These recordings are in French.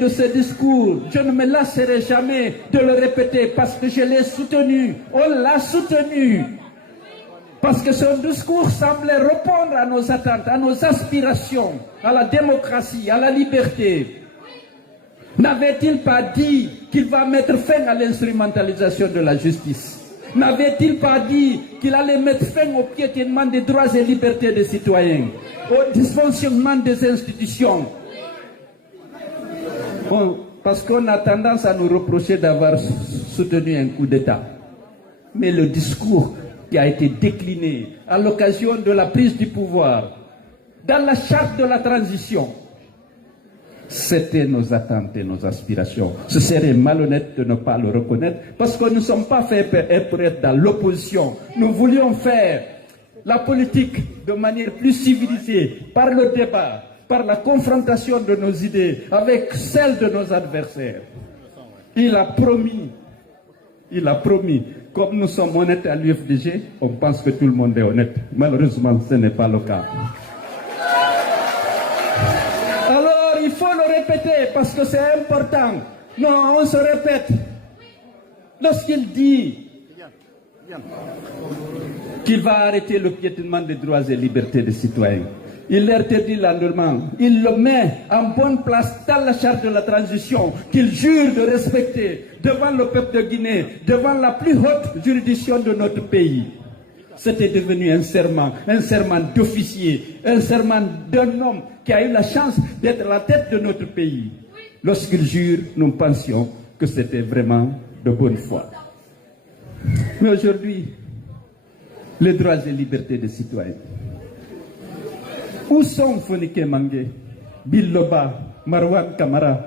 de ce discours, je ne me lasserai jamais de le répéter parce que je l'ai soutenu, on l'a soutenu. Parce que son discours semblait répondre à nos attentes, à nos aspirations, à la démocratie, à la liberté. N'avait-il pas dit qu'il va mettre fin à l'instrumentalisation de la justice? N'avait-il pas dit qu'il allait mettre fin au piétinement des droits et libertés des citoyens, au dysfonctionnement des institutions? Bon, parce qu'on a tendance à nous reprocher d'avoir soutenu un coup d'État. Mais le discours qui a été décliné à l'occasion de la prise du pouvoir, dans la charte de la transition, c'était nos attentes et nos aspirations. Ce serait malhonnête de ne pas le reconnaître parce que nous ne sommes pas faits pour être dans l'opposition. Nous voulions faire la politique de manière plus civilisée, par le débat, par la confrontation de nos idées avec celles de nos adversaires. Il a promis, comme nous sommes honnêtes à l'UFDG, on pense que tout le monde est honnête. Malheureusement, ce n'est pas le cas. Alors, il faut le répéter parce que c'est important. Non, on se répète. Lorsqu'il dit qu'il va arrêter le piétinement des droits et libertés des citoyens, il l'interdit l'endurement, il le met en bonne place dans la charte de la transition qu'il jure de respecter devant le peuple de Guinée, devant la plus haute juridiction de notre pays. C'était devenu un serment d'officier, un serment d'un homme qui a eu la chance d'être à la tête de notre pays. Lorsqu'il jure, nous pensions que c'était vraiment de bonne foi. Mais aujourd'hui, les droits et libertés des citoyens, où sont Fonike Mangé, Biloba, Marwan Kamara,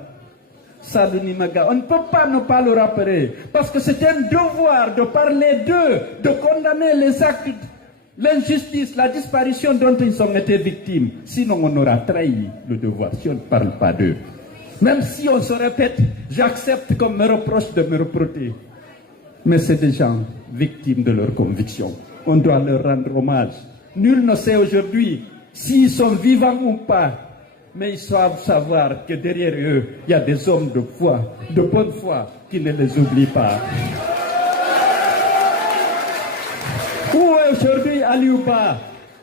Sadou Nimaga? On ne peut pas ne pas le rappeler, parce que c'est un devoir de parler d'eux, de condamner les actes, l'injustice, la disparition dont ils ont été victimes. Sinon, on aura trahi le devoir si on ne parle pas d'eux. Même si on se répète, j'accepte qu'on me reproche de me reprocher. Mais c'est des gens victimes de leurs convictions. On doit leur rendre hommage. Nul ne sait aujourd'hui s'ils sont vivants ou pas, mais ils doivent savoir que derrière eux, il y a des hommes de foi, de bonne foi, qui ne les oublient pas. Où est aujourd'hui Aliouba?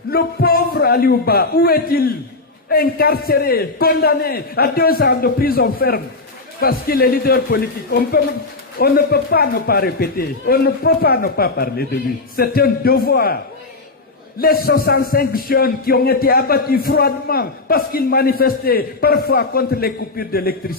Le pauvre Aliouba, où est-il? Incarcéré, condamné à 2 ans de prison ferme, parce qu'il est leader politique. On ne peut pas ne pas répéter, on ne peut pas ne pas parler de lui. C'est un devoir. Les 65 jeunes qui ont été abattus froidement parce qu'ils manifestaient parfois contre les coupures d'électricité.